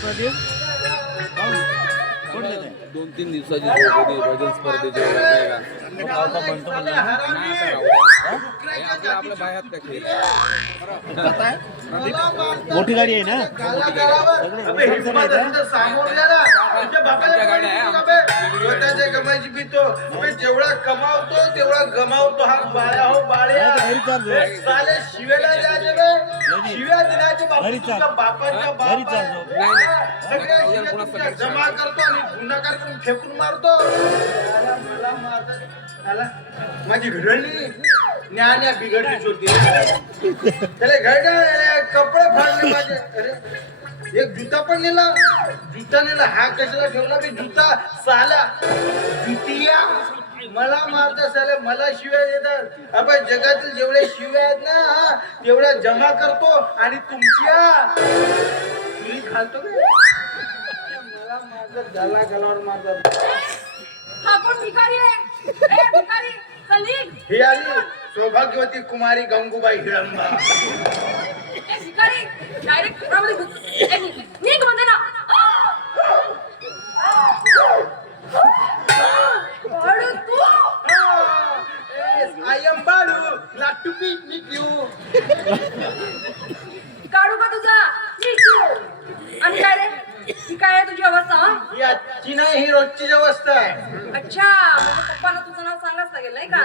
प्रदीप कोण देत आहे 2-3 दिवसाची झोप होती भजन स्पर्धेची म्हणतो आपल्या बाहेर त्या खेळ मोठी गाडी आहे ना कमायची पितो जेवढा कमावतो तेवढा गमावतो हा बाळ्या हो बाळ्या साले शिव्याला द्यायचे रे शिव्या दिल्याचे बापाच्या सगळ्या शिव्या जमा करतो आणि गुन्हागार करून फेकून मारतो मला मारतो माझी भिडली न्यान्या बिघडलीच होती त्याला घडलं कपडे फाडले माझे अरे एक जुता पण नेला हा कशाला ठेवला मी जुता साला जुतिया मला मारता साले मला शिव्या देतात आपण जगातील जेवढे शिव्या आहेत ना तेवढ्या जमा करतो आणि तुमच्या तुम्ही खातो का मला मारतात गाला गालावर मारतात हा कोण भिकारी आहे ए भिकारी चल निघ ही आली सौभाग्यवती कुमारी गंगूबाई हिडंबा ए भिकारी डायरेक्ट घरामध्ये घुस ए निघ म्हणते ना बाळू तू आय एम बाळू लाटू पिकनिक यू काढू का तुझा आणि काय रे ही काय आहे तुझी अवस्था याची नाही ही रोजची व्यवस्था आहे अच्छा म्हणजे पप्पाला तुझं नाव सांगाच लागेल नाही का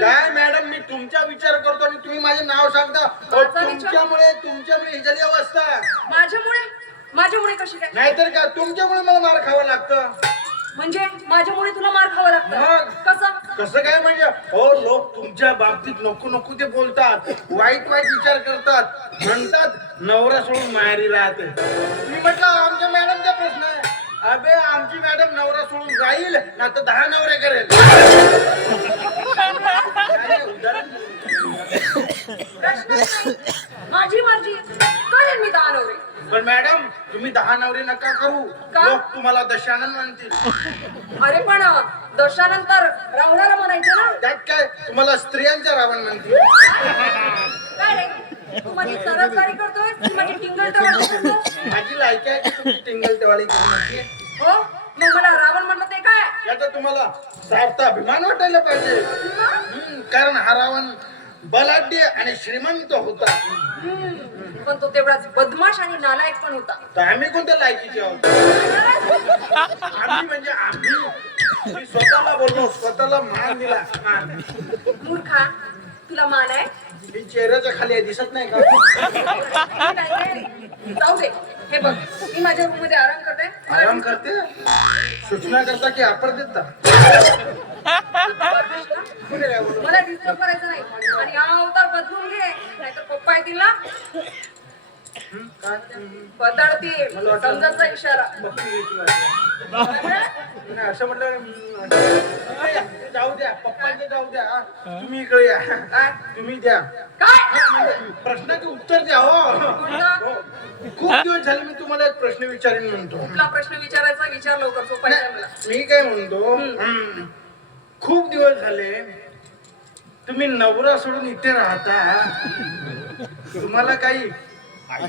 काय मॅडम मी तुमचा विचार करतो आणि तुम्ही माझे नाव सांगता तुमच्यामुळे ही झाली अवस्था माझ्यामुळे कशी काय नाहीतर का तुमच्यामुळे मला मार खावं लागतं म्हणजे माझ्यामुळे तुला मार खावं लागतं मग? कसं काय म्हणजे हो लोक तुमच्या बाबतीत नको नको ते बोलतात वाईट विचार करतात म्हणतात नवरा सोडून माहेरी राहते मी म्हटलं आमच्या मॅडमचा प्रश्न आहे अबे आमची मॅडम नवरा सोडून जाईल ना तर 10 नवरे करेल माझी मर्जी करेल मी 10 नवरे पण मॅडम तुम्ही 10 नवरे नका करू लोक तुम्हाला दशानन म्हणतील अरे पण दशानंतर रावणाला म्हणायचं ना त्यात काय तुम्हाला स्त्रियांच्या रावण म्हणतील काय रे तू माझी तरफदारी करतोय तू माझी टिंगल टवाळी करतोय माझी लायकी आहे की तुम्ही टिंगल टवाळी करण्याची हो मग मला रावण म्हणलं ते काय याचा तुम्हाला सार्थ अभिमान वाटायला पाहिजे कारण हा रावण बलाढ्य आणि श्रीमंत होता पण तो तेवढाच बदमाश आणि नालायक पण होता तर आम्ही कोणत्या लायकीचे आहोत आम्ही म्हणजे आम्ही मी स्वतःला बोललो स्वतःला मान दिला मान मूर्खा तुला मान आहे मी चेहऱ्याच्या खाली आहे, दिसत नाही का जाऊ दे हे बघ मी माझ्या रूम मध्ये आराम करते आराम करते सूचना करता की आपण देता मला डिस्टर्ब करायचं नाही आणि हा अवतार बदलून घे नाहीतर पप्पा येतील ना बदलतील समजायचा इशारा असं म्हटलं जाऊ द्या पप्पांचे जाऊ द्या तुम्ही इकडे या तुम्ही द्या काय प्रश्नाचे उत्तर द्या हो खूप दिवस झाले मी तुम्हाला एक प्रश्न विचारेन म्हणतो कुठला प्रश्न विचारायचा विचार लवकर सोपा मी काय म्हणतो खूप दिवस झाले तुम्ही नवरा सोडून इथे राहता तुम्हाला काही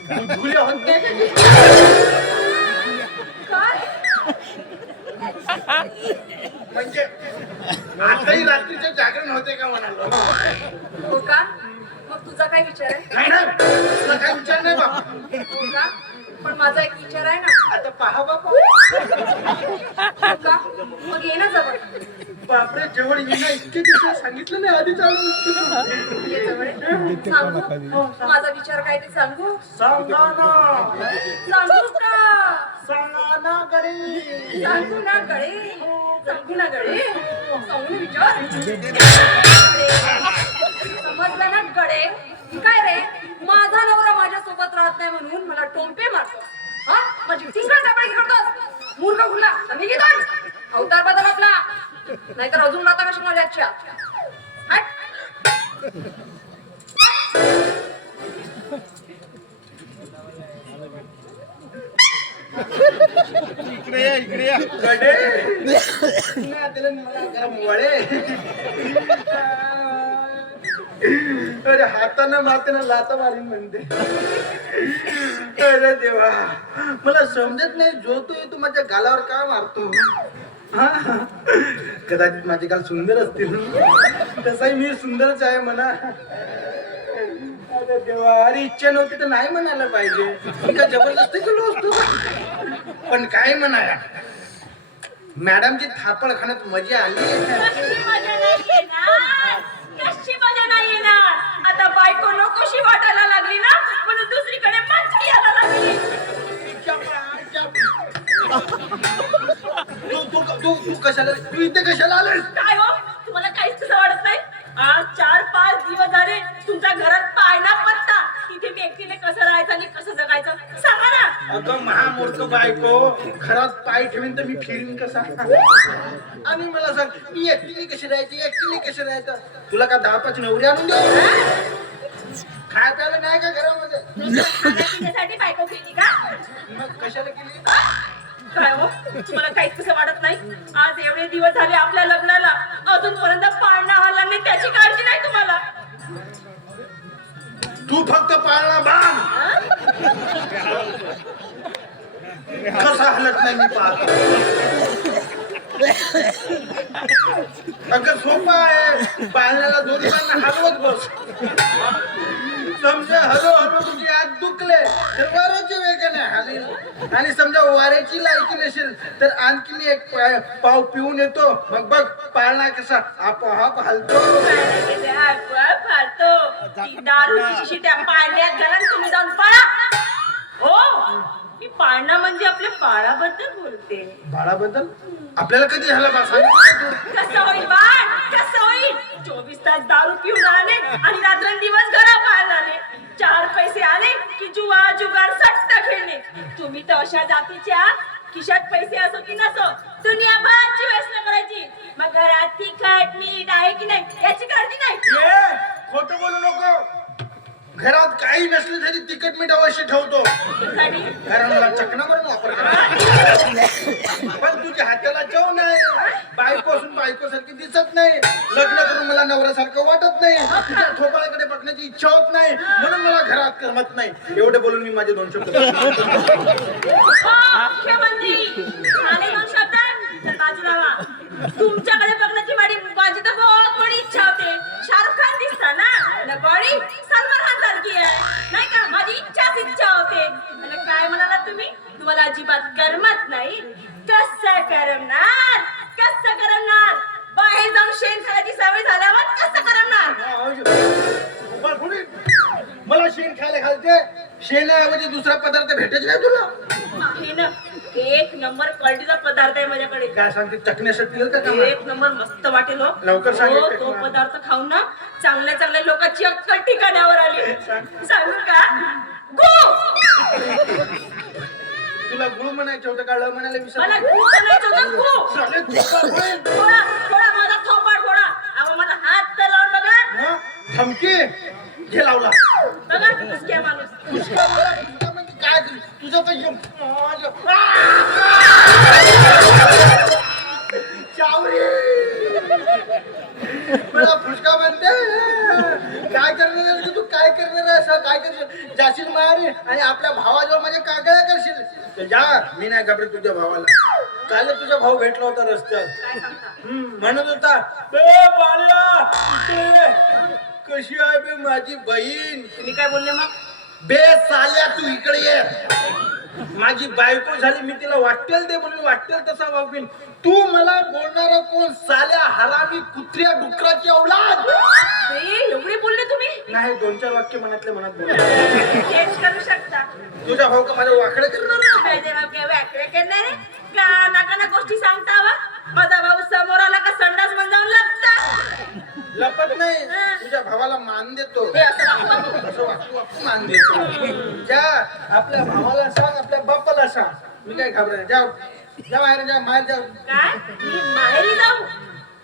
भुले होत नाही काय म्हणजे आताही रात्रीचं जागरण होते का म्हणालो हो का मग तुझा काय विचार आहे नाही ना तुला काय विचार नाही बाबा हो का पण माझा एक विचार आहे ना आता पहा बाबा हो का मग ये ना जवळ बापरे जवळ येणं इतके दिवस सांगितलं नाही आधी चालू ये जवळ सांगू माझा विचार काय ते सांगू सांगा ना सांगू का सांगा ना गडी सांगू ना गळे सांगू ना गळे सांगू विचार समजलं ना गडे काय रे माझा नवरा माझ्या सोबत राहत नाही म्हणून मला टोमपे मारतो हा माझी टिंगल टापडी करतोस मूर्ख खुला निघितोय अवतार बदल आपला नाहीतर अजून राहता कशी माझ्याच्या इकडे या गडे मला गरम वळे अरे हातानं मातानं लाता मारीन म्हणते. अरे देवा, मला समजत नाही जो तो तू माझ्या गालावर का मारतो. हा, कदाचित माझे गाल सुंदर असतील, तसाही मी सुंदरच आहे म्हणा. अरे देवा, अरे इच्छा नव्हती तर नाही म्हणायला पाहिजे, मी का जबरदस्ती केलो असतो. पण काय म्हणाया, मॅडमची थापड खाण्यात मजा आली. कशी मजा नाही येणार, कशी मजा नाही येणार. आता बायको नकोशी वाटायला लागली ना, म्हणून दुसरीकडे मजा यायला लागली. तू कशाला, तू इथे कशाला आलीस? काय हो, तुम्हाला काहीच कसं वाटत नाही? आज 4-5 दिवस झाले तुमच्या घरात पाय ना पत्ता. तिथे मी एकटीने कसं राहायचं आणि कसं जगायचं सांगा ना. अगं महामूर्ख बायको, घरात पाय ठेवीन तर मी फिरीन कसा? आणि मला सांग, मी एकटीने कशी राहायची, एकटीने कशी राहायचं? तुला का 10-5 नवरी आणून देऊ? खाय प्यायला नाही का घरामध्ये? खाण्यापिण्यासाठी बायको केली का? मग कशाला केली? काय हो, तुम्हाला काहीच कसं वाटत नाही? आज एवढे दिवस झाले आपल्या लग्नाला, अजूनपर्यंत पाळणा हल्ला नाही, त्याची काळजी नाही तुम्हाला. तू फक्त पाळणा बांध, कसा हलत नाही मी पाहतो. अगं सोपं आहे, पाळण्याला दोरी बांधणं हलवत बस. समजा हळूहळू तुझी हात दुखले तर वाऱ्याच्या वेगाने हालेल, आणि समजा वाऱ्याची लायकी नसेल तर आणखी मी एक पाव पिऊन येतो, मग बघ पाळणा कसा आपोआप हलतो. फालतो ती दारूची शिशी त्या पाळण्यात घाला आणि तुम्ही जाऊन पळा. हो, मी पाळणा म्हणजे आपल्या बाळाबद्दल बोलते. बाळाबद्दल? आपल्याला कधी झाला बा? कसं होईल बाळ, कसं होईल? 24 तास दारू पिऊन आले आणि रात्रंदिवस घरा बाहेर आले. 4 पैसे आले की जुवा जुगार सट्टा खेळणे. तुम्ही तर अशा जातीच्या, खिशात पैसे असो की नसो दुनियाभरची व्यसन करायची. मग घरात तिखट मीठ आहे की नाही याची काळजी नाही. खोटं बोलू नको. घरात काही नसले तरी तिखट मीठ अवश्य ठेवतो, कारण मला चकना म्हणून वापर करा. पण तुझ्या हाताला चव नाही, बायको असून बायको सारखी दिसत नाही, लग्न करून मला नवऱ्यासारखं वाटत नाही, तुझ्या थोपाळ्याकडे बघण्याची इच्छा होत नाही, म्हणून मला घरात करमत नाही. एवढे बोलून मी माझे 2 शब्द तुमच्याकडे बघण्याची माझी तर बहुत मोठी इच्छा होते. शाहरुख खान दिसता ना, बॉडी सलमान खान सारखी आहे नाही का? माझी इच्छा होते. काय म्हणाला तुम्ही? तुम्हाला अजिबात करमत नाही? कसं करमणार, कसं करमणार? बाहेर जाऊन शेण खाण्याची सवय झाल्यावर कसं करमणार? मला शेण खायला घालते, शेणाऐवजी दुसरा पदार्थ भेटायचे नाही तुला? आहे ना, 1 नंबर क्वालिटीचा पदार्थ आहे माझ्याकडे. काय सांगते, चकण्यासाठी येईल का? 1 नंबर मस्त वाटेल हो. लवकर सांग. हो, तो पदार्थ खाऊन ना चांगल्या चांगल्या लोकांची अक्कल ठिकाणावर आली. सांगू का? गो. तुला गुळ म्हणायचं होतं का ळ म्हणायला विसरलो? मला गो म्हणायचं होतं, गो. चालेल, थोडा थोडा माझा थोपाड फोडा. अहो माझा हात तर लावून बघा. हं? धमकी घे लावला. बघा कसं माणूस. पुष्कळ म्हणजे काय तुझं तर चावरी मला फुसका म्हणते. काय करणार आहे तू? काय करणार आहे? असं काय करशील? जाशील मायारी आणि आपल्या भावाजवळ माझ्या कागळ्या करशील तर जा. मी नाही घाबरत तुझ्या भावाला. काल तुझा भाऊ भेटला होता रस्त्यात, म्हणत होता, कशी आहे बे माझी बहीण? तुम्ही काय बोलले मग? बे साल्या तू इकडे ये, माझी बायको झाली, मी तिला वाटेल दे म्हणून वाटेल तसा वागवीन. तू मला बोलणारा कोण? साल्या हरामी कुत्र्या डुकराची औलाद. एवढे बोलले तुम्ही? नाही, 2-4 वाक्य मनातले मनात बोल. चेंज करू शकता. तुझा भाऊ का माझं वाकडे करणार? वाकडे करणारे का नाकाना गोष्टी सांगता हवा? माझा भाऊ समोर आला का संडास जाऊन लपता? लपत नाही, तुझ्या भावाला मान देतो. हे असं वागतं? असं वाकू मान देतो. जा आपल्या भावाला सांग, आपल्या बापाला सांग. मी काय घाबरत? जाऊ जा बाहेर, जा बाहेर जाऊ. काय? मी माहेरी जाऊ?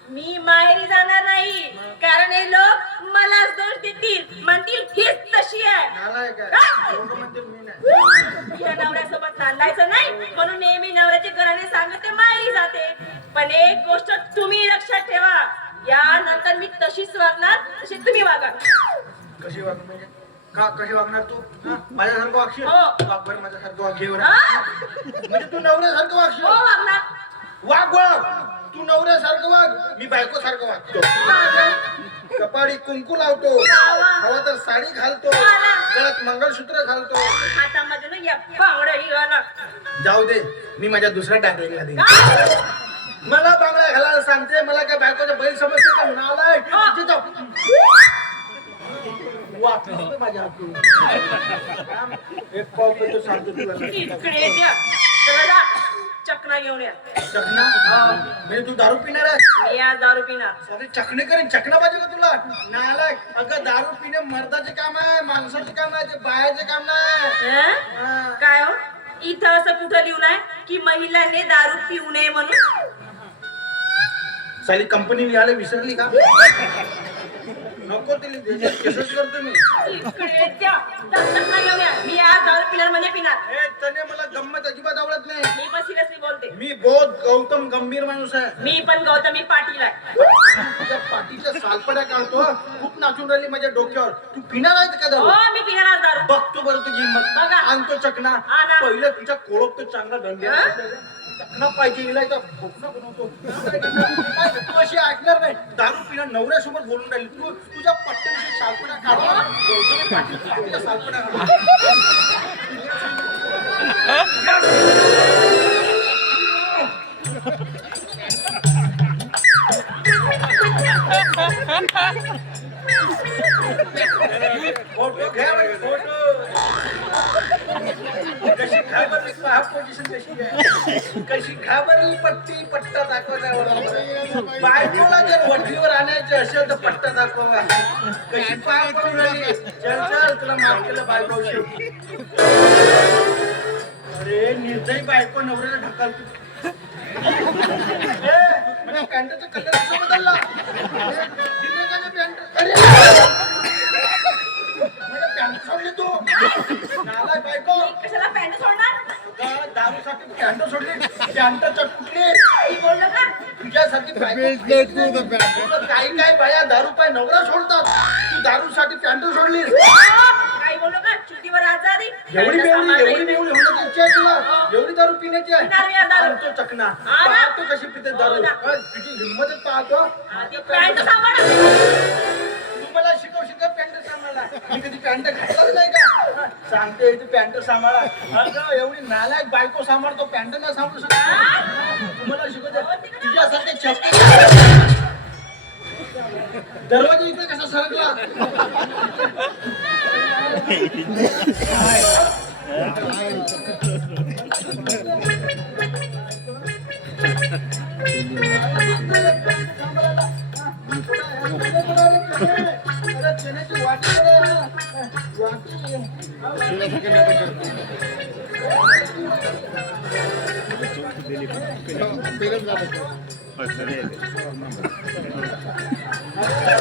मी माहेरी जाणार नाही, कारण हे लोक मलाच दोष देतील, म्हणतील हीच तशी आहे. नालाय काय? लोकं म्हणतील मी नाही. या नवऱ्यासोबत नांदायचं नाही म्हणून नेहमी नवऱ्याचे घराने सांगते माहेरी जाते. पण एक गोष्ट तुम्ही लक्षात ठेवा, यानंतर मी तशीच वागणार जशी तुम्ही वागा. बघा. कशी वागणार म्हणजे का कशी वागणार तू हा? माझ्यासारखं वागशील हो. वाग बरं माझ्यासारखं वागशील बरं. हा? म्हणजे तू नवऱ्यासारखं वागशील हो वागणार. वाग तू नवऱ्यासारखं वाग मी बायको सारखं वागतो कपाळी कुंकू लावतो हवा तर साडी घालतो गळ्यात मंगळसूत्र घालतो हातामध्ये ना या बांगड्याही घाला. जाऊ दे मी माझ्या दुसऱ्या टाकलेला देईन मला बांगड्या घालायला सांगते मला काय बायकोचा बैल समजते का नालाय वाचतो माझ्या हातून एक पाव पेटो सांगतो तुला इकडे द्या. चला जा. चकना घेऊन या. चकना म्हणजे तू दारू पिणार आहे मी आज दारू पिणार. सारे चकणे करेन चकना पाहिजे का तुला नालाय अगं दारू पिणे मर्दाचे काम आहे माणसाचे काम आहे ते बायाचे काम नाही हं? काय हो इथं असं कुठं लिहून आहे की महिलांनी दारू पिऊ नये म्हणून? साली कंपनी लिहायला विसरली का नको तिला केसच करतो मी इकडे द्या. चकना घेऊन या. मी आज दारू पिणार म्हणजे पिणार. हे तने मला गंमत अजिबात आवडत नाही मी पण सिरियसली बोलते. मी बहुत गौतम गंभीर माणूस आहे मी पण गौतमी पाटील आहे. तुझ्या पाठीच्या सालपड्या काढतो हं. खूप नाचून राहिली माझ्या डोक्यावर तू पिणार आहे का दारू हो मी पिणार आज दारू. बघतो बरं तुझी हिंमत बघा. आणतो चकना आणा. पहिलं तुझ्या कोळप तो चांगला दंड हं? चकना पाहिजे हिला इथं भोपळा बनवतो तू अशी ऐकणार नाही दारू पिणार नवऱ्यासोबत बोलून राहिली तू तुझ्या पट्ट्याविषयी सालपड्या काढा गौतमी पाटीलच्या सालपड्या फोटो घ्या म्हणजे फोटो कशी घाबरली पहा पोझिशन कशी आहे कशी घाबरली पट्टा दाखवता बायकोला जर वठीवर आणायचे असेल तर पट्टा दाखवा कशी पाय पडून राहिली चल तुला माफ केलं बायको शेवटी अरे निर्दयी बायको नवऱ्याला ढकलतो पॅन्टचा कलर कसा बदलला अरे पॅन्ट सोडली तू नालाय बायको कशाला पॅन्ट सोडणार? दारूसाठी पॅन्ट सोडली पॅन्टचा कुठली काही बोललं का? तुझ्यासाठी काही बाया दारू पाय नवरा सोडतात तू दारूसाठी पॅन्ट सोडलीस काही बोललं का? चुलीवर आजारी एवढी होण्याची इच्छा आहे तुला एवढी दारू पिण्याची पिणार मी आज दारू. आहे तो चकना हा ना? पाहतो कशी पिते दारू हो ना. तुझी हिंमतच पाहतो आधी पॅन्ट सांभाळा. तू मला शिकव पॅन्ट सांभाळा मी कधी पॅन्ट घातलाच नाही का सांगते तू पॅन्ट सांभाळा अगं एवढी नालायक बायको सांभाळतो पॅन्ट नाही सांभाळू शकत तुम्हाला शिकवते तुझ्यासारखे चप्पल दरवाजा इथे कसा सरकला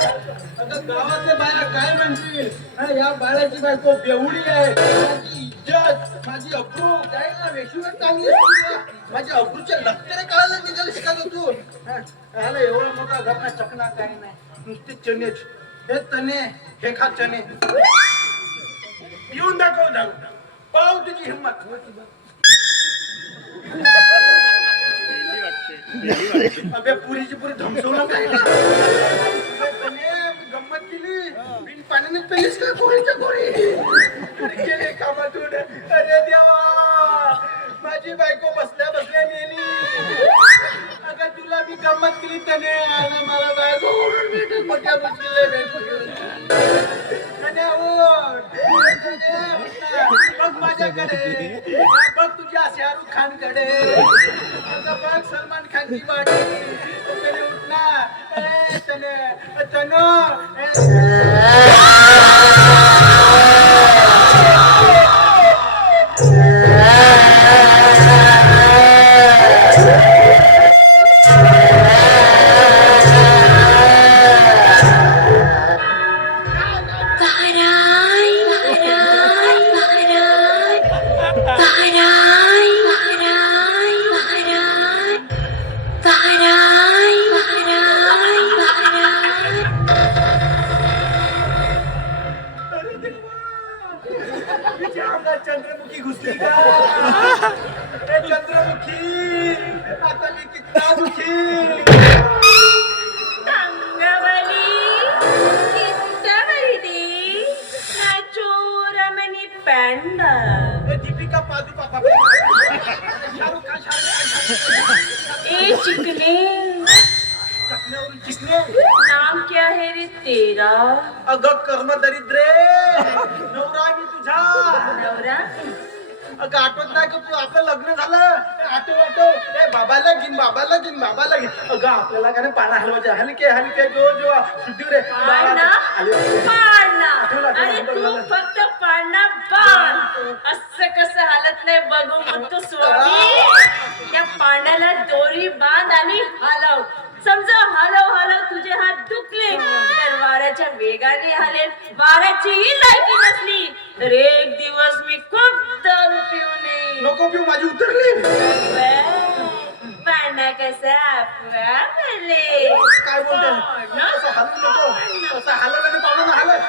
गावातले बाया काय म्हणतील या बाळाची बायको बेवडी आहे माझी इज्जत माझी अब्रू काय ना वेशीवर चांगली माझ्या अब्रूच्या लक्षणे कळायला निघाल शिकायला तू ह्याला एवढा मोठा घटना चकना काही नाही नुसते चनेच हे तने हे खा चने येऊन दाखव दारू पाहू तुझी हिंमत अबे पुरीची पुरी धमसवलं काय गंमत केली बिन पाण्याने पेलीस का गोळीच्या गोळी गेले कामातून अरे देवा माझी बायको बसल्या बसल्या मेली अगं तुला मी गंमत केली त्याने मला बायको ओढून भेटत मोठ्या बसले बघ माझ्याकडे बघ तुझ्या शाहरुख खान कडे बघ सलमान खानची बाटी त्याने उठणार त्याने तनो Bye. चंद्रमुखी घुसली का ए चंद्रमुखी आता मी कितना दुखी तंगवली कित्तवली ना चोरमनी पैंडा ए दीपिका पादुका शाहरुख खान ए चिकने चकण्यावरून चिकने नाम क्या है रे तेरा अगं कर्म दरिद्रे नवरा मी तुझा नवरा अगं आठवत नाही का तू आपलं लग्न झालं आठव ए बाबाला घेईन अगं आपल्याला काय पाळणा हलवायचे हलके जो सुट्टी रे पाळणा अरे तू फक्त पाळणा बांध असं कसं हालत नाही बघू मग तू स्वामी त्या पाळण्याला दोरी बांध आणि हलव समजा हलव तुझे हात दुखले तर वाऱ्याच्या वेगाने हलेल वाऱ्याचीही लायकी नसली तर एक दिवस मी खूप दारू पिऊन येईन नको पिऊ माझी उतरली पाळणा कसा आपले काय बोलते असं हलू नको असं हलवल्याने पाहून हलत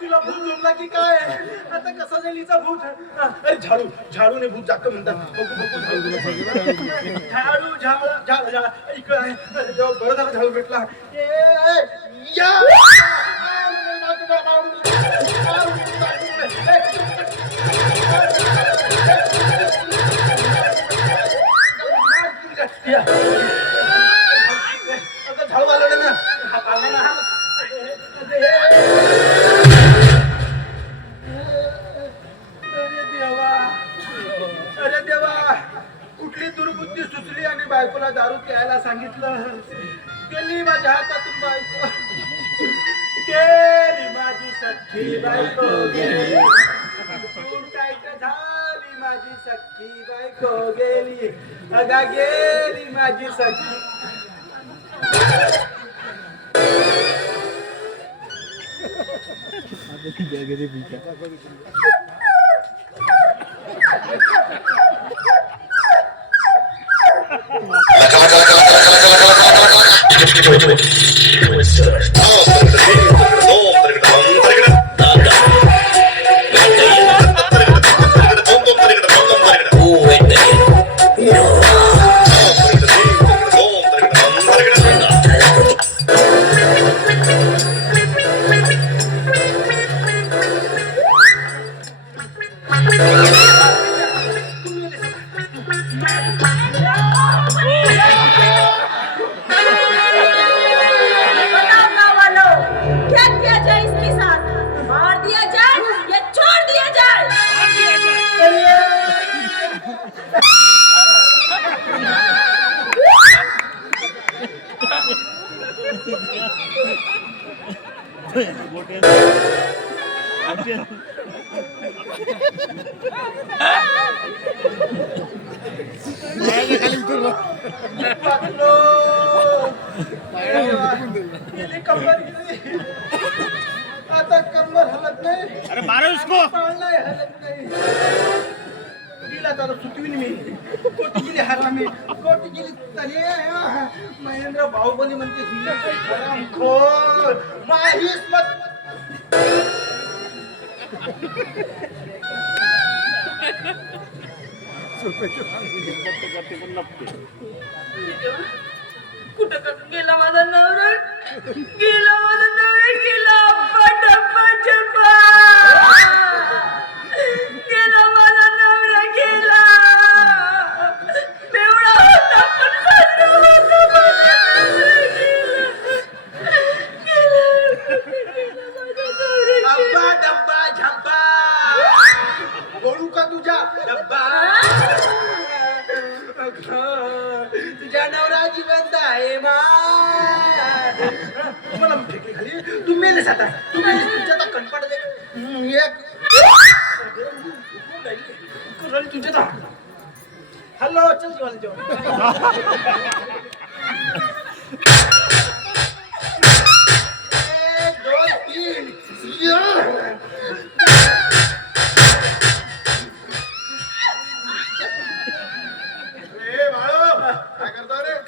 तिला भूत जमला की काय आता कसा जाईल हिचा भूत अरे झाडूने भूत जातं म्हणतात झाडू इकडे आहे बरं झालं झाडू भेटला या झाडू आलं ना अरे देवा कुठली दुर्बुद्धी सुचली आणि बायकोला दारू प्यायला सांगितलं गेली माझ्या हातातून बायको गेली माझी सख्खी बायको गेली झाली माझी सख्खी बायको गेली अगा गेली माझी सख्खी आता कंबर हलत नाही अरे मारो इसको हलत नाही तिला तर सुटवीन मी कोटी गेली हारला मी कोटी गेली तरी महेंद्र बाहुबली म्हणते खोर माहीच मत कुठं गेला माझा नवरा गेला अप्पा टप्पा चप्पा गेला माझा नवरा गेला एवढा होता पण सासू होता माझा नवरा गेला अब्बा डब्बा झब्बा बोलू का तुझ्या डब्बा तुझ्या नवरा जिवंत आहे मला फेकली खाली तू मेलेस आता तू मेलेस तुझ्या आता कणपट तुझ्या हॅलो चल जेवायला जेव एक दोन तीन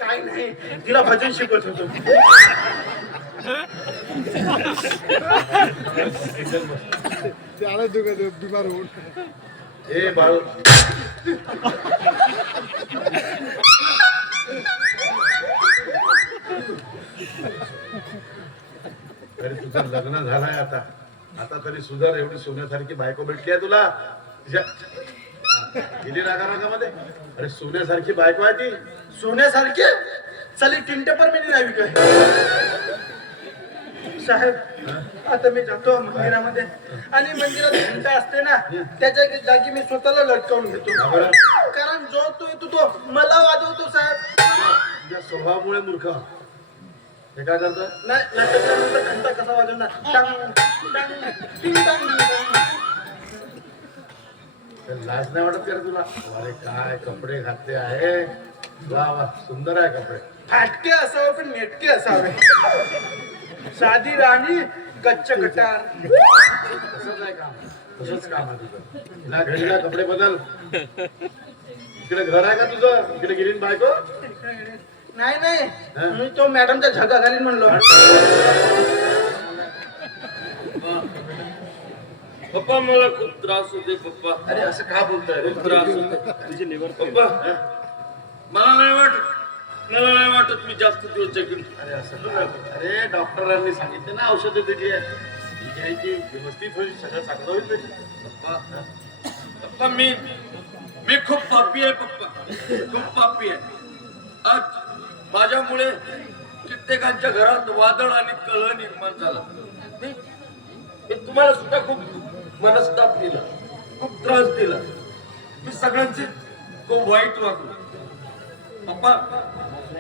काय नाही तिला भजन शिकवत होतो हे बाळू तरी तुझं लग्न झालंय आता आता तरी सुधार. एवढी सोन्यासारखी बायको भेटली आहे तुला. गेली रागारागामध्ये. अरे सोन्यासारखी बायको आहे ती. सोन्यासारखी चली टिंटे पर मी नाही काय साहेब. आता मी जातो मंदिरामध्ये आणि मंदिरात घंटा असते ना त्याच्या जागी मी स्वतःला लटकावून घेतो. कारण जो तो येतो तो मला वाजवतो साहेब. तुझ्या स्वभावामुळे मूर्ख हे काय करतो. नाही लटकल्यानंतर घंटा कसा वाजवणार. लाज नाही वाटत का तुला. अरे काय कपडे घातले आहे. वा वा सुंदर आहे कपडे. फाटके असावे पण नेटके असावे. साधी राणी गच्च कटार. तसंच आहे काम. तसंच काम आहे तुझं. ना घडीला कपडे बदल. इकडे घर आहे का तुझं. इकडे गेली बायको. नाही नाही मी तो मॅडमच्या झगा घालीन म्हणलो. पप्पा मला खूप त्रास होते पप्पा. अरे असं का बोलतोय. खूप त्रास होते तुझी लिव्हर पप्पा. मला नाही वाटत मी जास्त दिवस जगेन. अरे असं अरे डॉक्टरांनी सांगितलं ना औषधं दिली आहे ती घ्यायची. व्यवस्थित होईल सगळं चांगलं होईल बेटा. पप्पा पप्पा मी खूप पापी आहे पप्पा. खूप पापी आहे. आज माझ्यामुळे कित्येकांच्या घरात वादळ आणि कलह निर्माण झाला. मी तुम्हाला सुद्धा खूप मनस्ताप दिला. खूप त्रास दिला. मी सगळ्यांचे खूप वाईट वागलो. पप्पा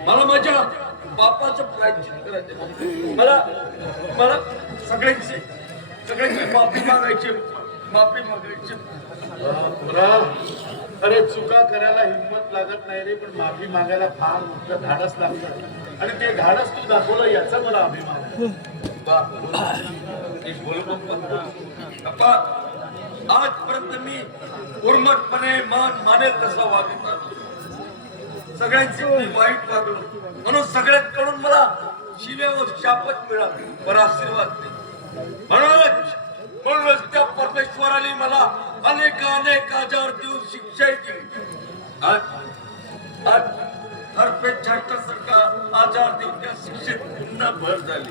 मला माझ्या बापाचं प्रायश्चित्त करायचं. मला सगळ्यांची माफी मागायची. अरे चुका करायला हिंमत लागत नाही रे. पण माफी मागायला फार मोठं धाडस लागतं आणि ते धाडस तू दाखवलं याचा मला अभिमान आहे. पप्पा आजपर्यंत मी उर्मटपणे मानेल तसा वागत होतो. सगळ्यांची खूप वाईट वागलो म्हणून सगळ्यांकडून मला शिव्या व शापच मिळाला. बरा आशीर्वाद नाही. म्हणूनच त्या परमेश्वराने मला अनेक आजार देऊन शिक्षा दिली. आज सारखा आजार देऊन त्या शिक्षेत पुन्हा भर झाली.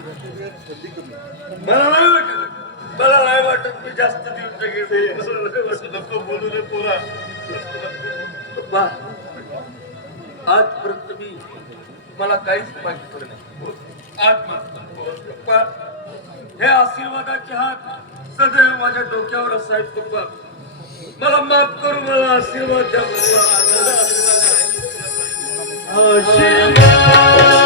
मला नाही वाटत मी जास्त दिवस जगेल. नको बोलू रे पोरा. पप्पा आजपर्यंत मी मला काहीच मागितलं नाही. आज पप्पा हे आशीर्वादाचे हात सदैव माझ्या डोक्यावर असायत. पप्पा मला माफ करू. मला आशीर्वाद द्या. आशीर्वाद